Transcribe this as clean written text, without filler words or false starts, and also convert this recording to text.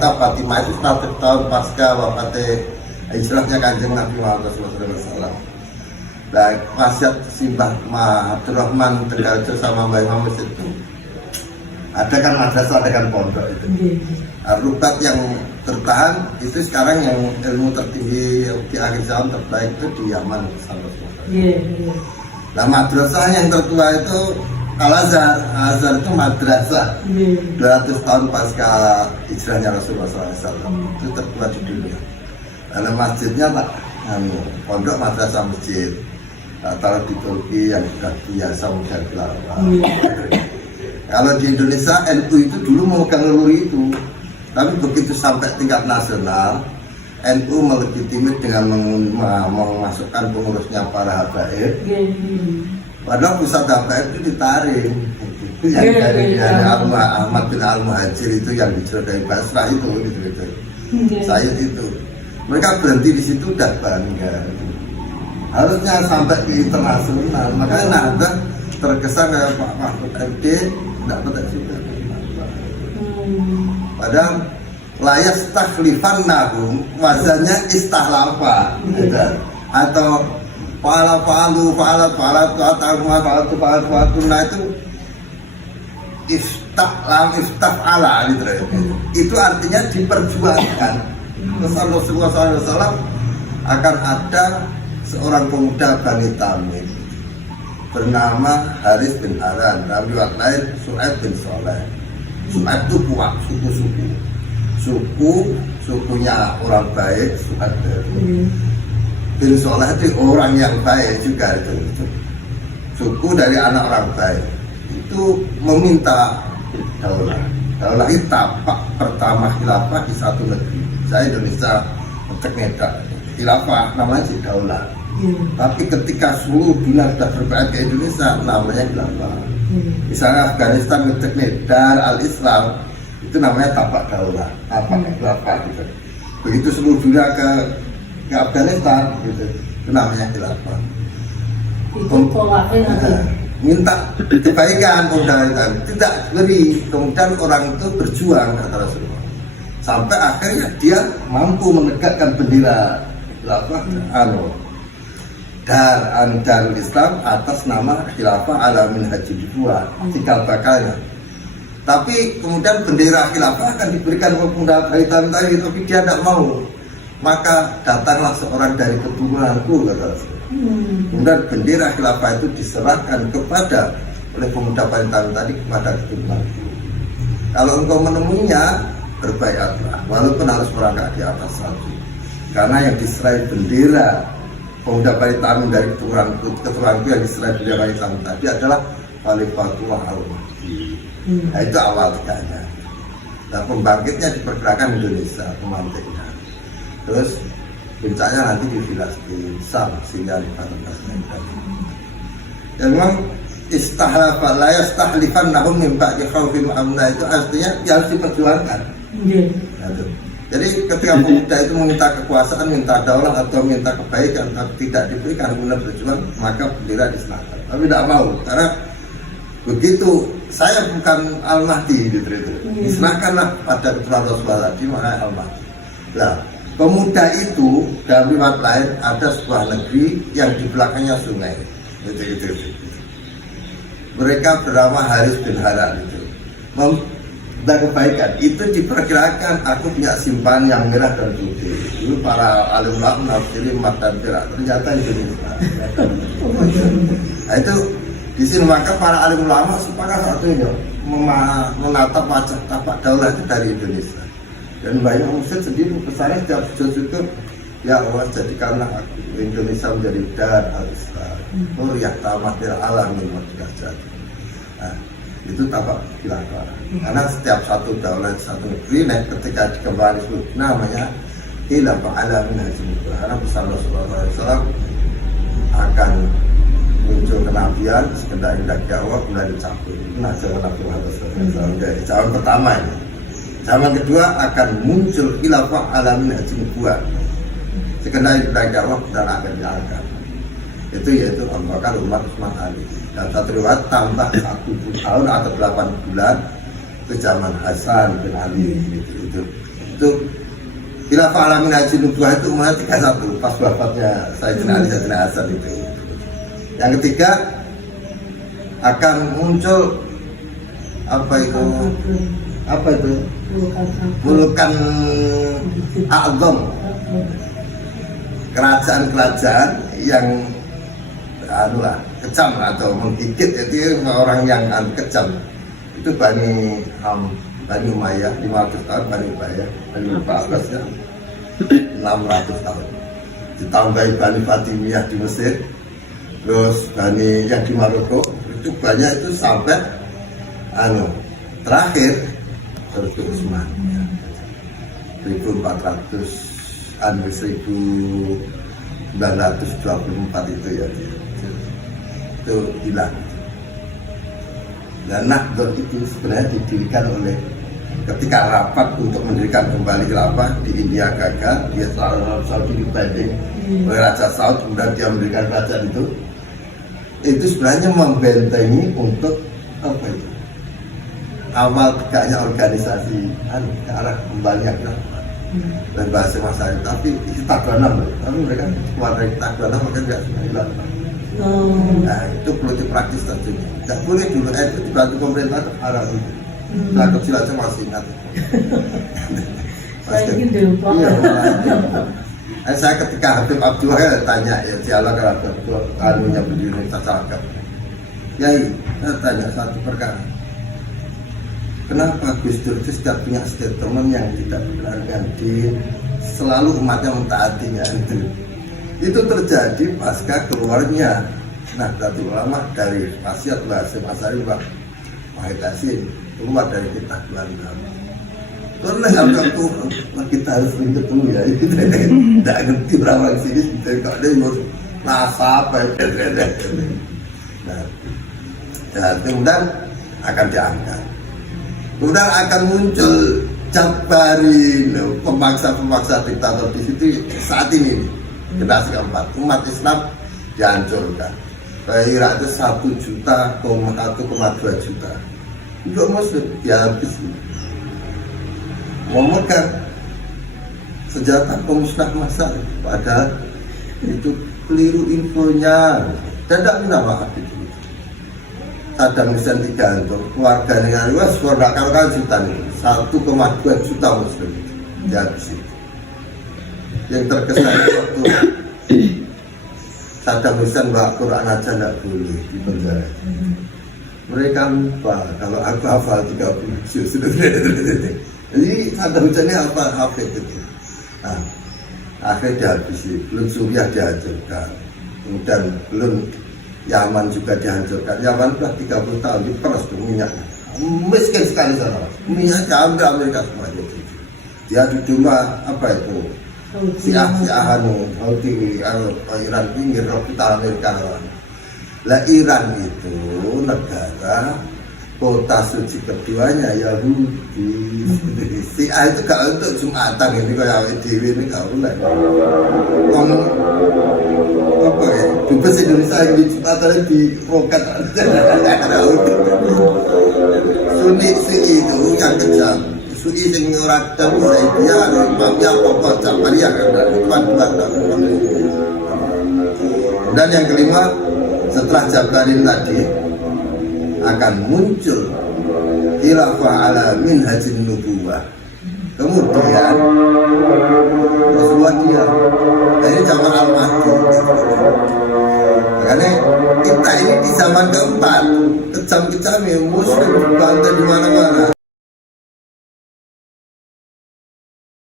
Makkah Fatimah itu 100 tahun pasca wafatnya hijrahnya Kanjeng Nabi Muhammad SAW. Dan wasiat Simbah Abdurrahman Tegaljo sama Mbak Imam Masjid itu ada kan madrasah, ada kan pondok itu. Rukat yang tertahan itu sekarang yang ilmu tertinggi di akhir zaman terbaik itu di Yaman sampai sekarang. Nah madrasah yang tertua itu Al-Azhar. Al-Azhar itu madrasah 200 tahun pasca hijrahnya Rasulullah SAW. Itu tertua di dunia. Karena masjidnya tak pondok madrasah masjid. Kalau di Turki yang sudah biasa mudah kelapa. Kalau di Indonesia NU itu dulu memegang leluri itu, tapi begitu sampai tingkat nasional, NU melegitimit dengan memasukkan pengurusnya para habaib. Padahal pusat habaib itu ditarik. Itu yang dari Ahmad bin Al-Muhajir itu yang dijual dari Basra itu. Saya itu. Mereka berhenti di situ udah bangga. Harusnya sampai ke internasional. Makanya ada terkesan kayak Pak Mahfud MD tidak pada juga. Padahal layas takhlifan nahum wazannya istahlafa atau palu nah itu ifta'ala gitu. Itu artinya diperjuangkan. Rasulullah SAW akan ada seorang pemuda Bani Tamim bernama Haris bin Haran, riwayat lain Su'aib bin Soleh. Su'aib itu kuat, sukunya orang baik. Su'aib bin Soleh itu orang yang baik juga itu. Suku dari anak orang baik itu meminta daulah itu tapak pertama khilafah di satu negeri. Saya Indonesia cek neda khilafah namanya sih daulah. Tapi ketika seluruh dunia sudah berbayat ke Indonesia namanya khilafah. Misalnya Afghanistan ngecek nedar al-Islam itu namanya tapak daulah, tapak khilafah gitu. Begitu seluruh dunia ke Afghanistan gitu, itu namanya khilafah. Itu tolaknya nanti minta kebaikan, tidak ngeri. Kemudian orang itu berjuang kata Rasulullah sampai akhirnya dia mampu menegakkan bendera khilafah Darul Islam atas nama khilafah ala minhajid dua cikal bakalnya. Tapi kemudian bendera khilafah akan diberikan ke pemuda Baitan tadi, tapi dia tidak mau. Maka datanglah seorang dari keturunanku kata Rasulullah. Kemudian bendera khilafah itu diserahkan kepada oleh pemuda Baitan tadi kepada keturunanku. Kalau engkau menemuinya berbaiatlah, walaupun harus merangkak di atas salju. Karena yang diserai bendera pemuda Baitan dari keturunanku yang diserai bendera Baitan tadi adalah Khalifatullah al-Mahdi. Nah itu awal tegaknya. Nah pembangkitnya diperkirakan Indonesia, pemantiknya. Terus puncaknya nanti di Filastin, Sam, sehingga ya memang istahlafa la yastahlifan nahum min ba'di khawfin amna itu artinya harus diperjuangkan. Jadi ketika pemuda itu meminta kekuasaan, minta daulah atau minta kebaikan, tapi tidak diberikan guna berjuang, maka bendera diserahkan. Tapi tidak mau, karena begitu saya bukan Al-Mahdi gitu. Diserahkanlah pada keturunan Rasulullah tadi, mana Al-Mahdi. Nah, pemuda itu dalam riwayat lain ada sebuah negeri yang di belakangnya sungai. Gitu. Mereka bernama Haris bin Haran itu. Dan kebaikan itu diperkirakan aku punya simpan yang merah dan putih. Dulu para alim ulama menafsiri emas dan perak, ternyata Indonesia. Nah itu di sini maka para alim ulama sepakat satunya menatap wajah tapak daulah itu dari Indonesia. Dan banyak muslim sendiri pesannya setiap sujud itu ya Allah jadikanlah aku Indonesia menjadi dar al-Islam. Muriah tamatil alamin wajah. Nah itu tapak khilafah. Karena setiap satu daulah satu negeri ketika dikembali namanya khilafah ala minhajid. Karena besar Rasulullah SAW akan muncul kenabian sekedar indah dakwah mulai dicabut. Nah zaman Nabi Muhammad SAW dari zaman pertama ini. Zaman kedua akan muncul khilafah ala minhajid buat sekedar indah dakwah dan akan diangkat. Itu yaitu Abu Bakar, Umar, Utsman, Ali. Dan satu riwayat tambah 1 tahun atau 8 bulan itu zaman Hasan bin Ali itu itu khilafah ala minhajin nubuwah itu umurnya 31 pas wafatnya Sayyidina Ali Sayyidina Hasan itu. Yang ketiga akan muncul apa itu mulukan a'zam, kerajaan-kerajaan yang kejam atau menggigit, itu orang yang kejam. Itu Bani Umayyah 500 tahun, Bani Umayyah Bani Abbas ya 600 tahun, ditambahi Bani Fatimiyah di Mesir, terus Bani yang di Maroko itu banyak, itu sampai terakhir terus ke Utsmaniyah 1924 itu ya, itu hilang. Dan Nahdlatul itu sebenarnya didirikan oleh, ketika rapat untuk mendirikan kembali khilafah di India gagal, dia selalu dibanding oleh Raja Saud, kemudian dia mendirikan kerajaan itu sebenarnya membentengi untuk apa itu, awal tegaknya organisasi ke arah kembali khilafah dan bahasa masa itu. Tapi kita tapi mereka keluar dari takwana, mereka tidak suka khilafah. Nah itu politik praktis tentunya. Tidak boleh dulu itu dibantu pemerintah ke arah itu. Nah kecil aja masih ingat. Saya ingin lupa. Saya ketika Habib Abdullah tanya ya, si Allah kalau Abdullah anunya berdiri cakap. Yai, saya tanya satu perkara. Kenapa Gus Dur itu setiap punya statement yang tidak benarkan di selalu umatnya mentaatinya itu terjadi pasca keluarnya Nahdlatul Ulama dari wasiat Mbah Hasyim Asy'ari, Mbah Wahid Hasyim, keluar dari kita Belanda. Karena aku kita harus ketemu ya, tidak ngerti berapa di sini, dari kau dia ngurus nasa apa ya, nah kemudian akan diangkat, kemudian akan muncul Jabarin, pemaksa diktator di situ saat ini. Generasi keempat, umat Islam dihancurkan. Kayak Irak itu 1,2 juta. Untuk Muslim dihabis. Memegang senjata pemusnah massal, padahal itu keliru infonya. Dan tidak minta maaf itu. Saddam Hussein digantung, keluarga negara luas kan juta itu, 1,2 juta Muslim dihabis. Yang terkesan waktu Saddam Hussein bawa Quran aja tidak boleh di penjara. Mereka lupa kalau aku hafal 30 juz. Jadi Saddam Hussein ini hafal itu. Nah, akhirnya dihabisi. Belum Suriah dihancurkan, kemudian belum Yaman juga dihancurkan. Yaman sudah 30 tahun diperas tuh minyak. Miskin sekali sana. Minyak diambil Amerika semua. Dia cuma apa itu? Siah-siahan Houthi, Iran pinggir kita Amerika. Lah Iran itu negara kota suci keduanya Yahudi. Siah itu gak untuk Jumatan ini kayak DW ini gak boleh. Ngomong apa ya? Dubes Indonesia yang di Jumatan di roket. Sunni itu yang kejam. Suci sing ora tahu dia mafia apa Jabaria kan dan yang kelima, setelah Jabarin tadi akan muncul khilafah ala minhajin nubuwah. Kemudian Rasulullah dia ini zaman Al-Mahdi. Makanya kita ini di zaman keempat, kejam-kejam ya Muslim bantai di mana-mana.